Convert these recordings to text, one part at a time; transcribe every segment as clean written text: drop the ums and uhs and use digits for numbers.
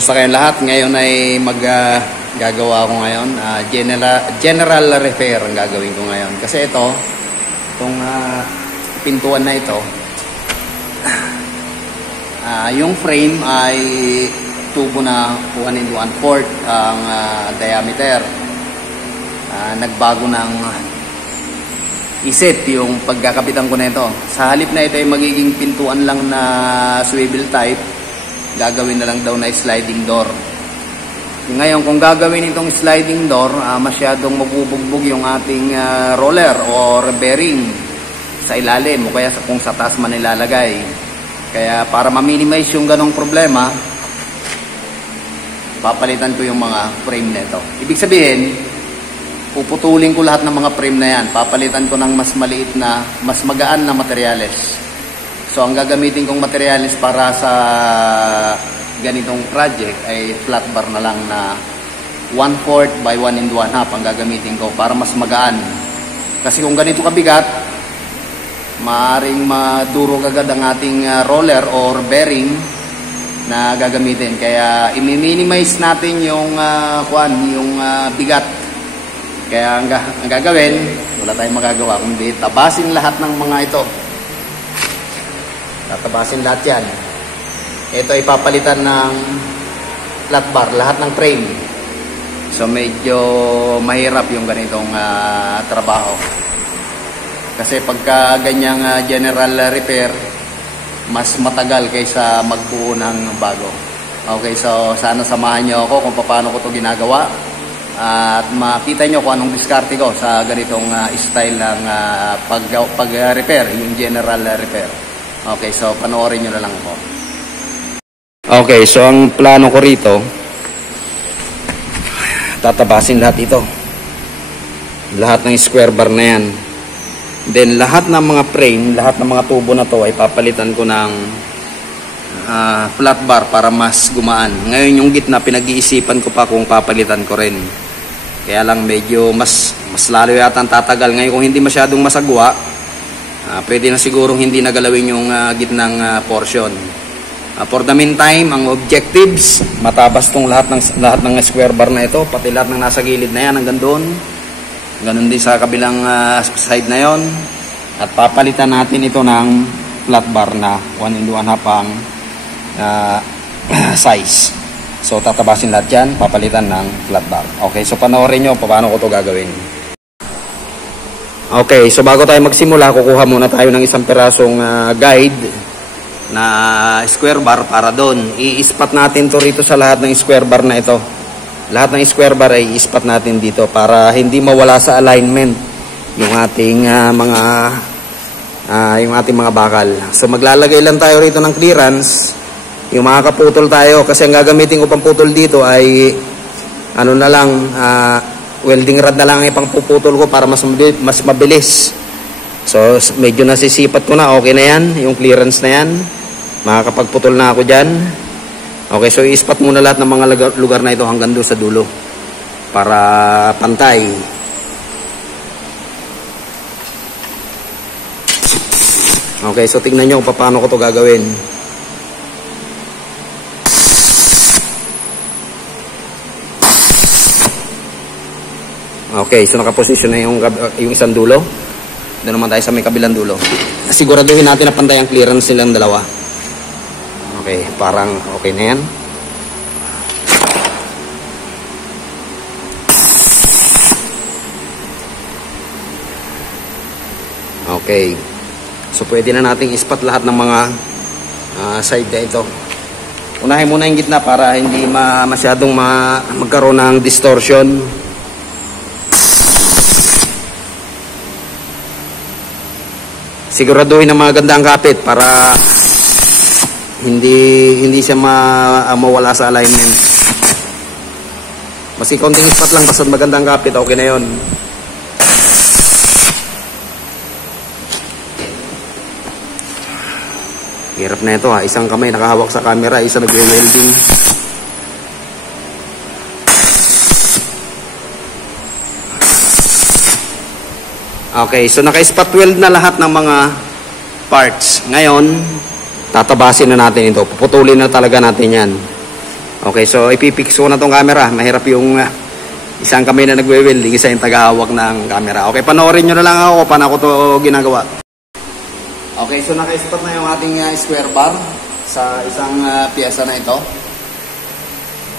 Kumusta kayong lahat? Ngayon ay gagawa ko ngayon. General repair ang gagawin ko ngayon. Kasi itong pintuan na ito, yung frame ay tubo na 1 1/4 ang diameter. Nagbago ng isip yung pagkakapitan ko na ito. Sa halip na ito ay magiging pintuan lang na swivel type, gagawin na lang daw na sliding door. Ngayon, kung gagawin itong sliding door, masyadong mabubugbog yung ating roller or bearing sa ilalim o kaya kung sa taas man ilalagay. Kaya para ma-minimize yung ganong problema, papalitan ko yung mga frame na ito. Ibig sabihin, puputulin ko lahat ng mga frame na yan. Papalitan ko ng mas maliit na, mas magaan na materyales. So, ang gagamitin kong materyales para sa ganitong project ay flat bar na lang na 1/4 by 1 1/2 ang gagamitin ko para mas magaan. Kasi kung ganito kabigat, maaaring madurog agad ang ating roller or bearing na gagamitin. Kaya i-minimize natin yung bigat. Kaya ang gagawin, wala tayong magagawa kundi tabasin lahat ng mga ito. Tatabasin lahat yan. Ito ay papalitan ng flat bar, lahat ng frame. So medyo mahirap yung ganitong trabaho. Kasi pagka ganyang general repair, mas matagal kaysa magbuo ng bago. Okay, so sana samahan nyo ako kung paano ko ito ginagawa. At makita nyo kung anong diskarte ko sa ganitong style ng pag-repair, yung general repair. Okay, so panoorin nyo na lang ako. Okay, so ang plano ko rito, tatabasin lahat ito. Lahat ng square bar na yan. Then lahat ng mga frame, lahat ng mga tubo na to ay papalitan ko ng flat bar para mas gumaan. Ngayon yung gitna, pinag-iisipan ko pa kung papalitan ko rin. Kaya lang medyo mas lalo yata ang tatagal. Ngayon kung hindi masyadong masagwa, pwede na sigurong hindi nagalawin yung gitnang portion. For the meantime, ang objectives, matabas tong lahat ng square bar na ito, pati lahat ng nasa gilid na yan hanggang doon. Ganun din sa kabilang side na yon. At papalitan natin ito ng flat bar na 1 1/2 ang size. So tatabasin lahat yan, papalitan ng flat bar. Okay, so panoorin nyo paano ko ito gagawin. Okay, so bago tayo magsimula, kukuha muna tayo ng isang pirasong guide na square bar para doon. I-ispat natin to rito sa lahat ng square bar na ito. Lahat ng square bar ay i-ispat natin dito para hindi mawala sa alignment yung ating mga bakal. So maglalagay lang tayo rito ng clearance. Yung mga kaputol tayo, kasi ang gagamitin ko pang putol dito ay welding rod na lang ipang puputol ko para mas mabilis. So medyo nasisipat ko na, okay na yan, yung clearance na yan. Makakapagputol na ako dyan. Okay, so i-spot muna lahat ng mga lugar na ito hanggang doon sa dulo para pantay. Okay, so tingnan nyo kung paano ko ito gagawin. Okay, so nakaposisyon na yung isang dulo. Doon naman tayo sa may kabilang dulo. Siguraduhin natin na pantay ang clearance nilang dalawa. Okay, parang okay na yan. Okay. So pwede na nating ispat lahat ng mga side na ito. Unahin muna yung gitna para hindi masyadong magkaroon ng distortion. Siguraduhin na maganda ang kapit para hindi siya mawala sa alignment. Mas konting ispat lang basta magandang kapit, okay na yon. Hirap na ito ha, isang kamay nakahawak sa camera, isa nag-welding. Okay, so naka-spot weld na lahat ng mga parts. Ngayon, tatabasin na natin ito. Puputulin na talaga natin yan. Okay, so ipipix ko na tong camera. Mahirap yung isang kamay na nagwe-welding, isa yung tagahawak ng camera. Okay, panoorin nyo na lang ako paano ko to ginagawa. Okay, so naka-start na yung ating square bar sa isang piyesa na ito.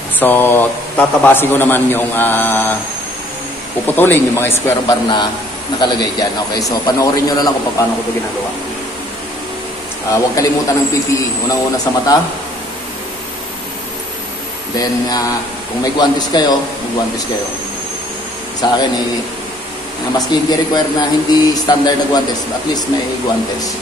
So, tatabasin ko naman yung puputulin yung mga square bar na nakalagay dyan. Okay, so panoorin nyo na lang kung paano ko to ginagawa. Huwag kalimutan ng PPE. Unang-una sa mata. Then, kung may guantes kayo, mag-guantes kayo. Sa akin, maski hindi require na hindi standard na guantes, at least may guantes.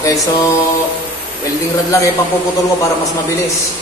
Okay, so welding rod lang pangpuputol ko para mas mabilis.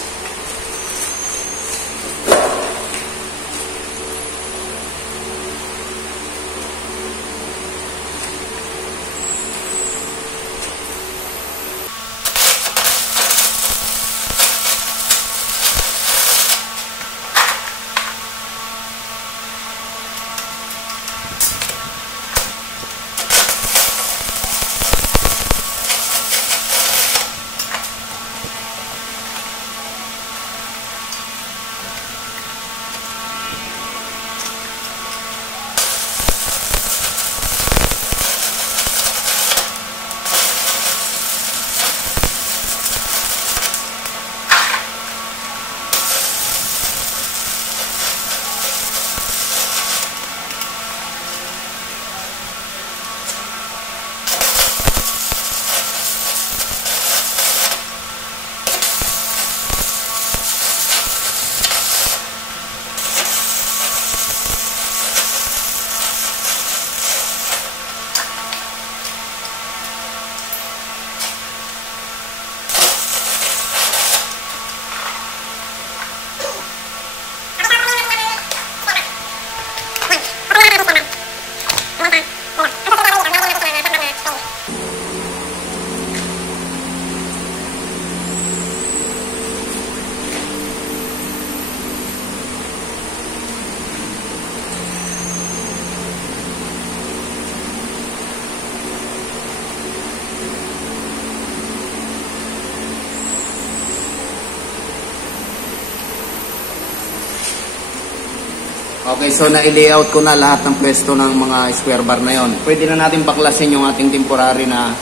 Okay, so na-layout ko na lahat ng pwesto ng mga square bar na yon. Pwede na natin baklasin yung ating temporary na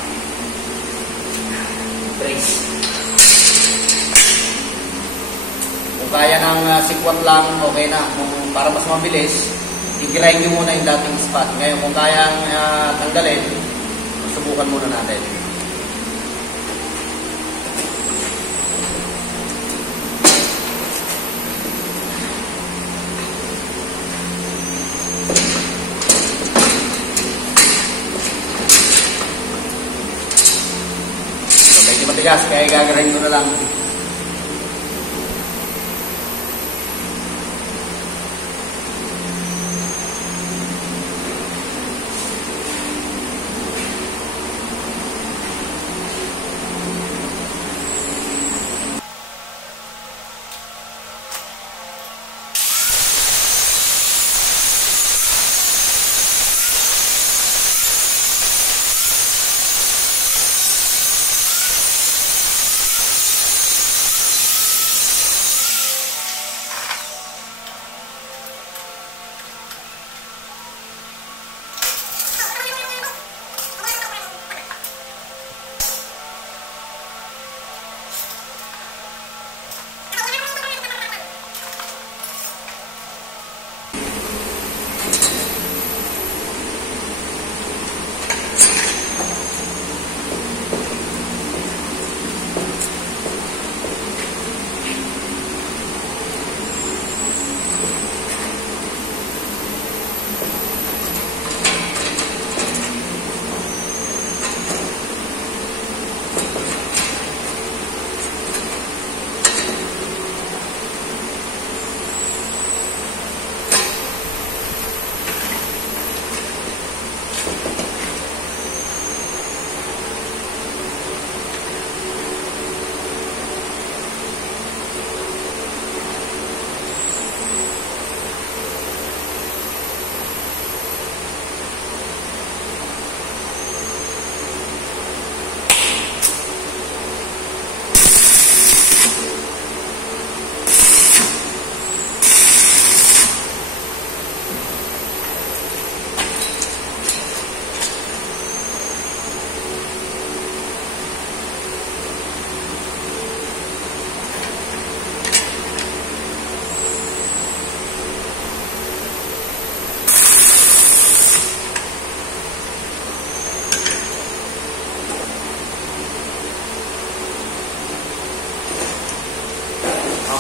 brace. Kung kaya ng sikwat lang, okay na. Kung para mas mabilis, i-grind nyo muna yung dating spot. Ngayon, kung kayang tanggalin, subukan muna natin. Matigas, kaya gagarahin ko na lang.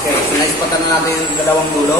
Okay, sinaispatan na natin yung dalawang dulo.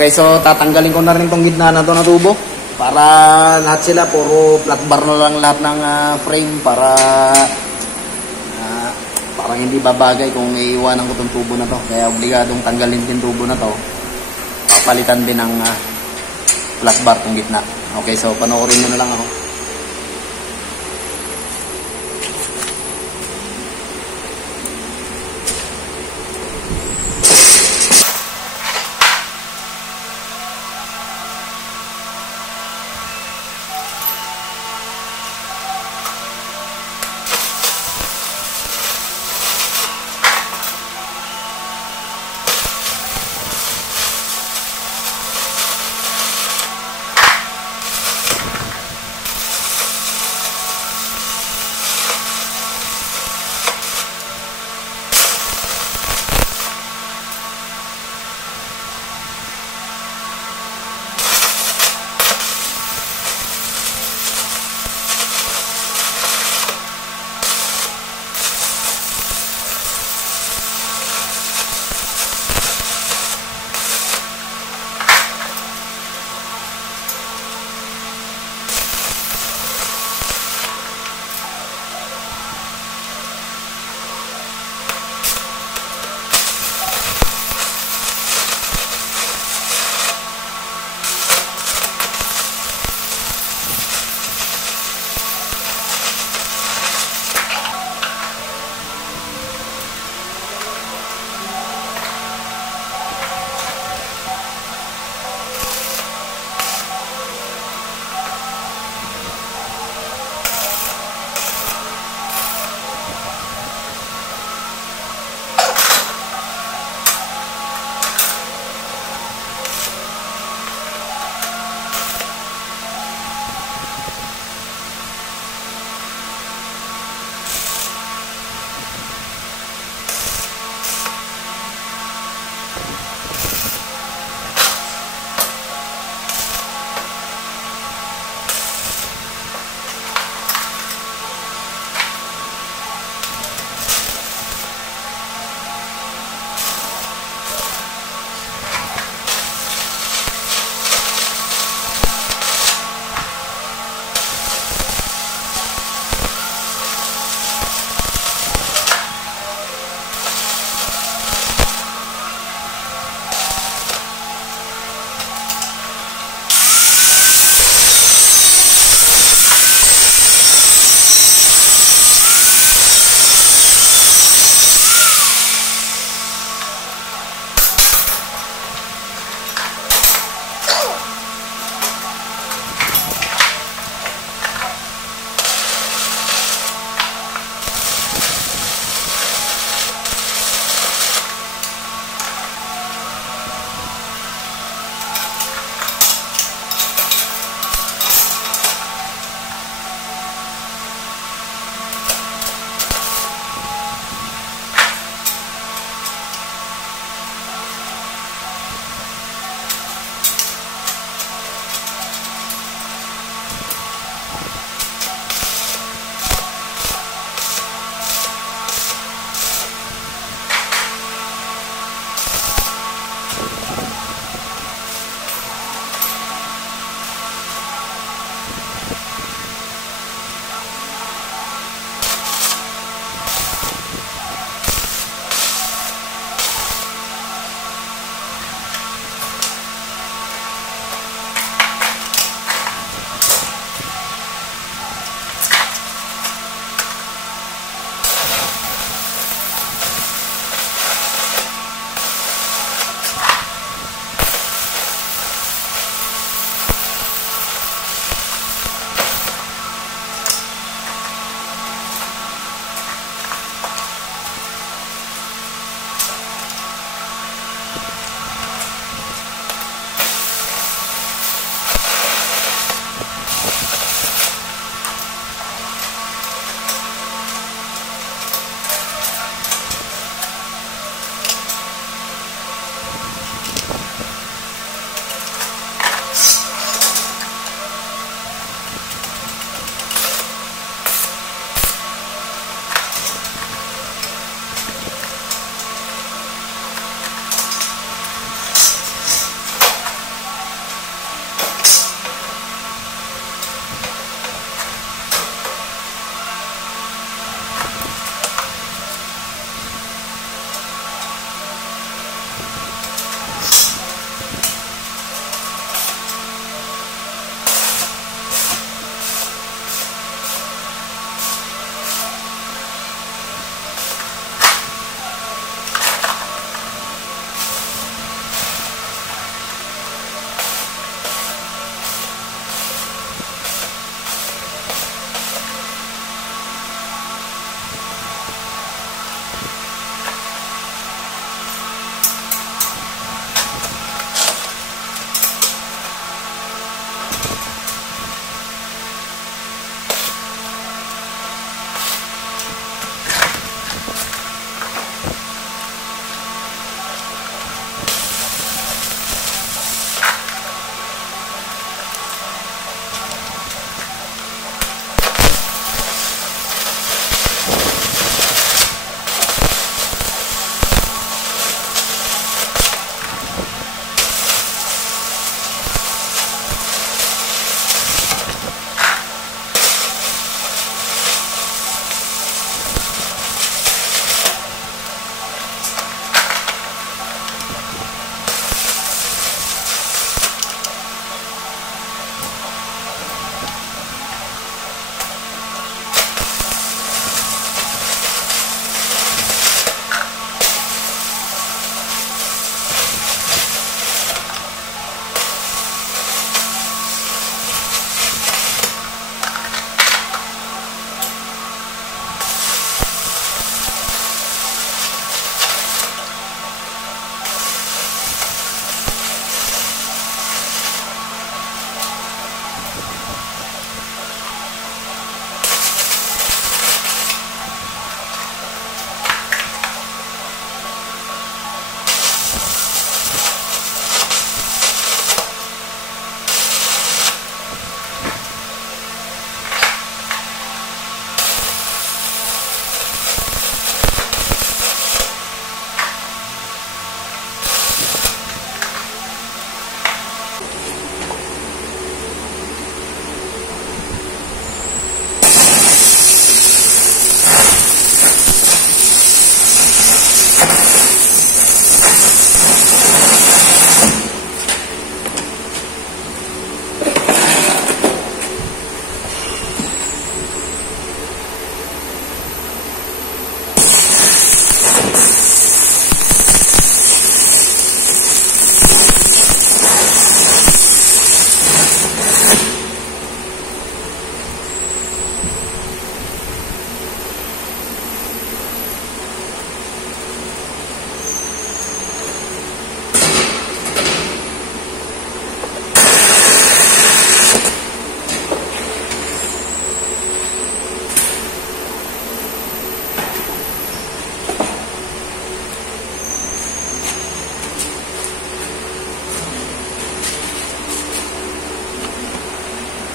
Okay, so tatanggalin ko na rin tong gitna na to na tubo para lahat sila puro flat bar na lang lahat ng frame para parang hindi babagay kung iiwanan ko tong tubo na to. Kaya obligadong tanggalin din tubo na to. Papalitan din ng flat bar tong gitna. Okay, so panoorin nyo na lang ako.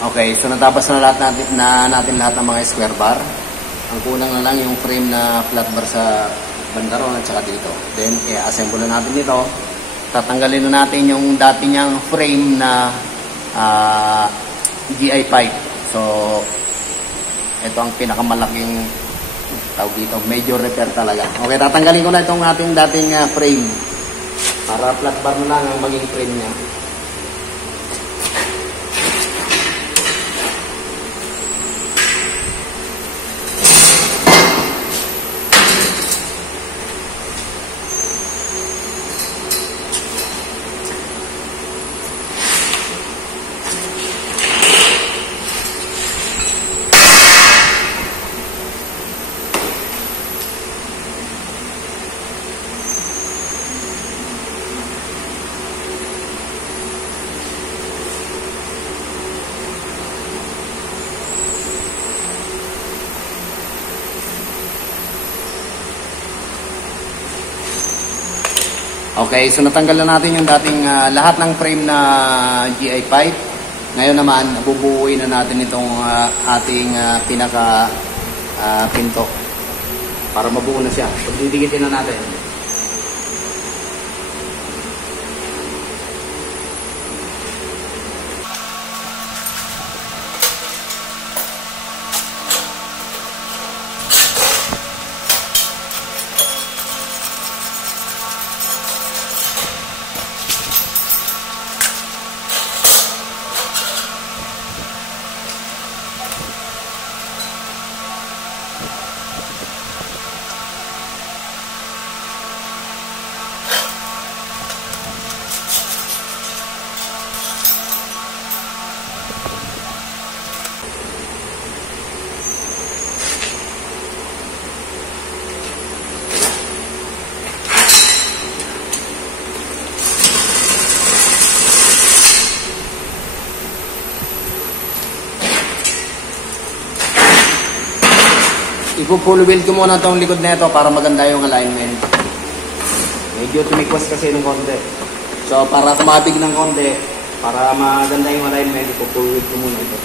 Okay, so natapos na natin lahat ng mga square bar. Ang kulang na lang yung frame na flat bar sa bandaron at saka dito. Then, i-assemble na natin ito. Tatanggalin na natin yung dati niyang frame na GI pipe. So, ito ang pinakamalaking tawag dito, major repair talaga. Okay, tatanggalin ko na itong ating dating frame para flat bar na lang ang maging frame niya. Okay, so natanggal na natin yung dating lahat ng frame na GI pipe. Ngayon naman, bubuuin na natin itong ating pinaka pinto para mabuo na siya. So, didikitin na natin. Ipo-full wheel ko muna itong likod nito para maganda yung alignment. Medyo tumikwas kasi ng konti. So, para tumabig ng konti, para maganda yung alignment, ipo-full wheel ko muna ito.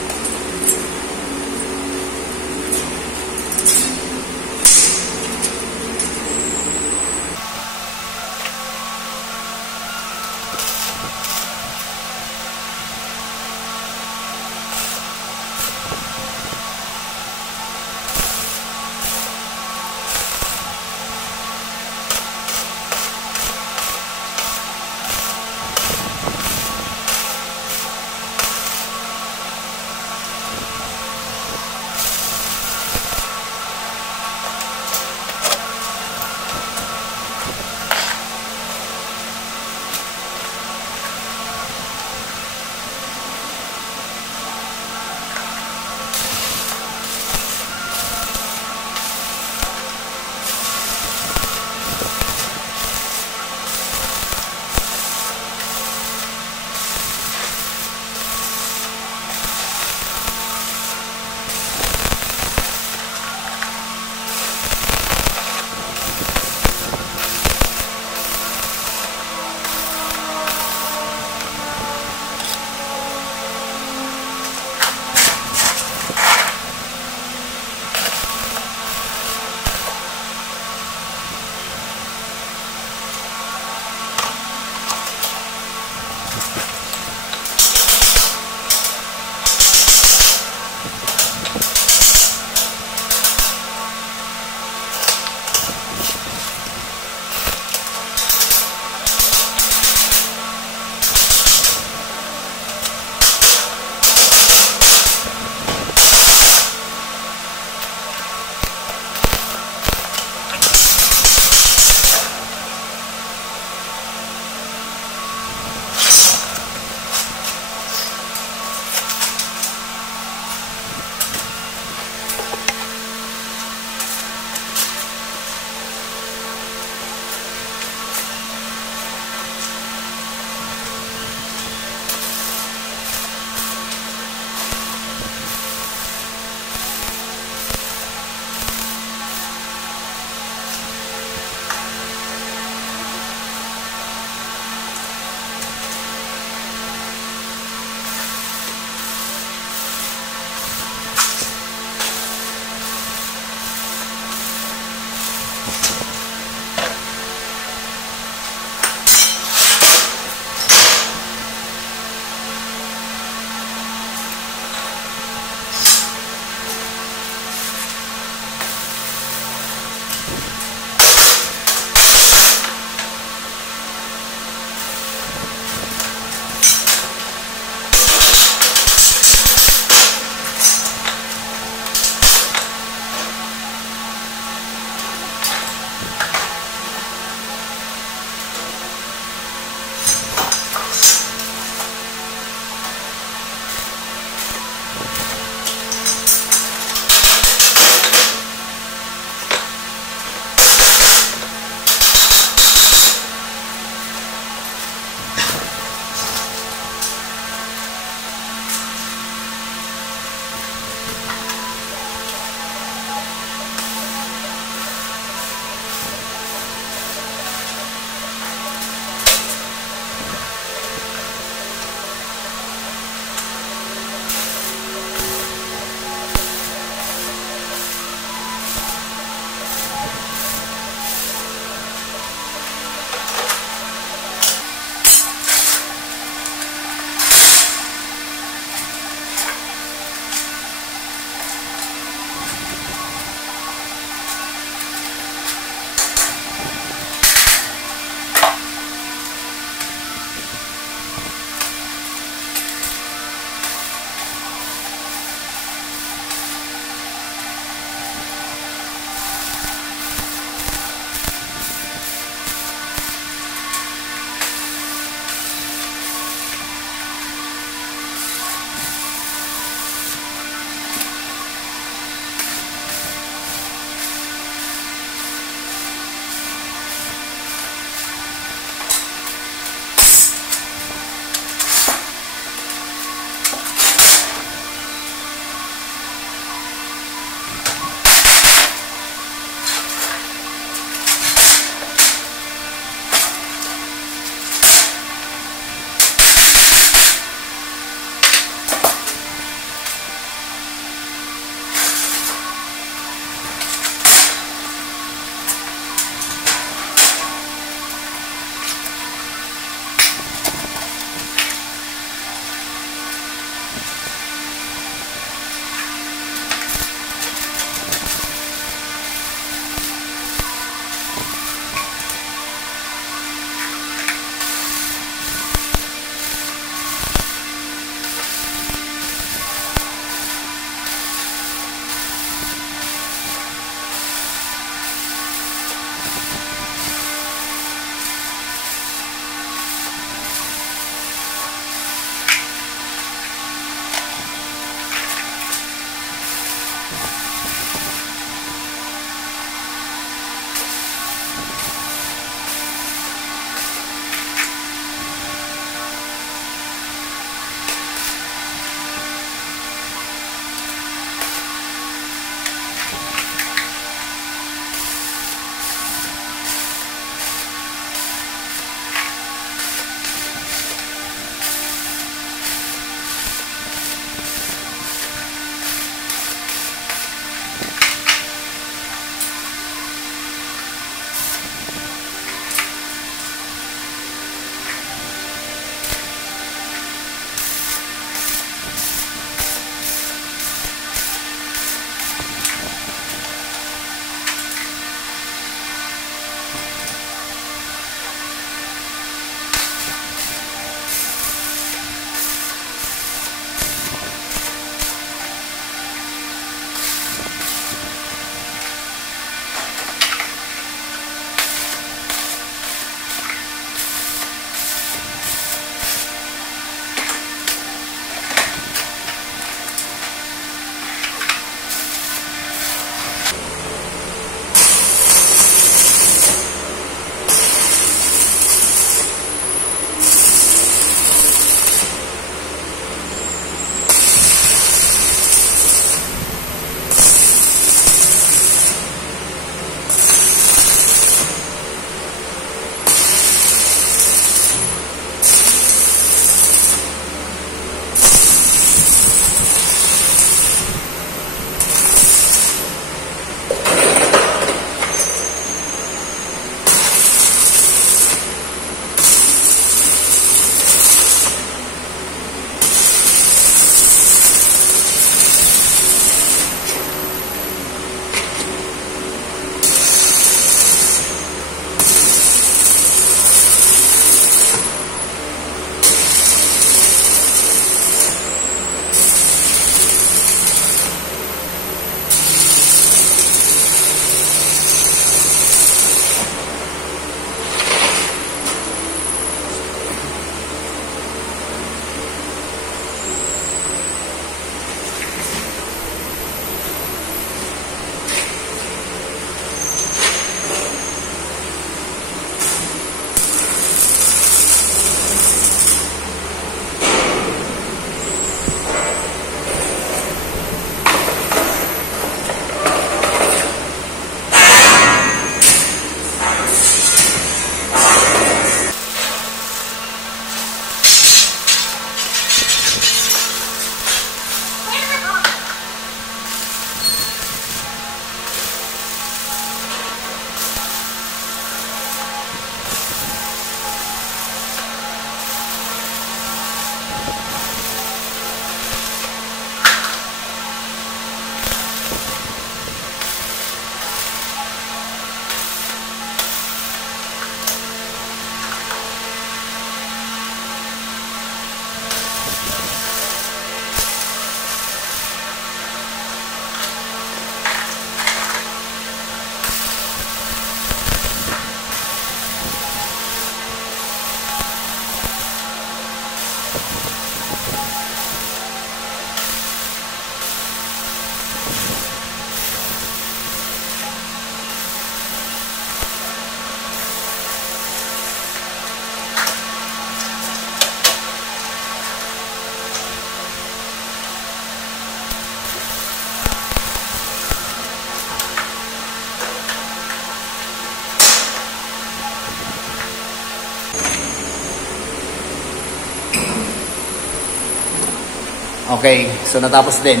Okay, so natapos din.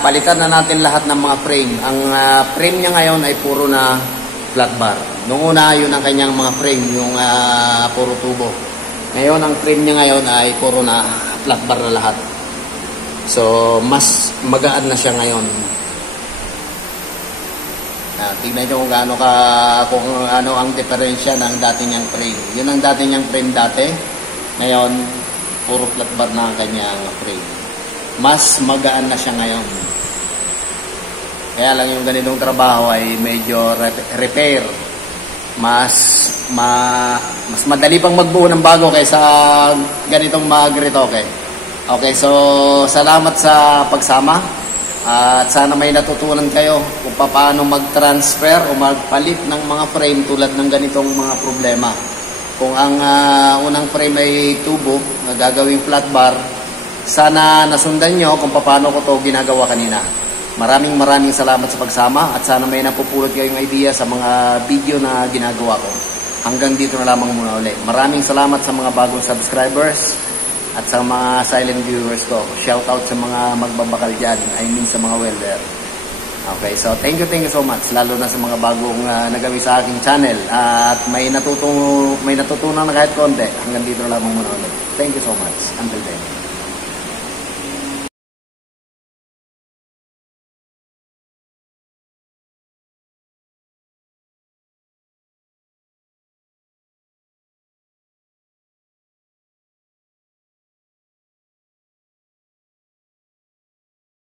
Palitan na natin lahat ng mga frame. Ang frame niya ngayon ay puro na flat bar. Noong una, yun ang kanyang mga frame, yung puro tubo. Ngayon, ang frame niya ngayon ay puro na flat bar na lahat. So, mas magaan na siya ngayon. Tignan nyo kung ano ang diferensya ng dating niyang frame. Yun ang dating niyang frame dati. Ngayon, puro flat bar na ang kanyang frame. Mas magaan na siya ngayon. Kaya lang yung ganitong trabaho ay medyo repair. Mas madali pang magbuo ng bago kaysa ganitong mag-retoke. Okay, so salamat sa pagsama. At sana may natutunan kayo kung paano mag-transfer o magpalit ng mga frame tulad ng ganitong mga problema. Kung ang unang frame ay tubo na gagawing flat bar, sana nasundan nyo kung paano ko to ginagawa kanina. Maraming salamat sa pagsama at sana may napupulot kayong idea sa mga video na ginagawa ko. Hanggang dito na lamang muna ulit. Maraming salamat sa mga bagong subscribers at sa mga silent viewers ko. Shout out sa mga magbabakal dyan. I mean sa mga welder. Okay, so thank you so much. Lalo na sa mga bagong nagawi sa aking channel. At may natutunan na kahit konti. Hanggang dito na lamang muna ulit. Thank you so much. Until then.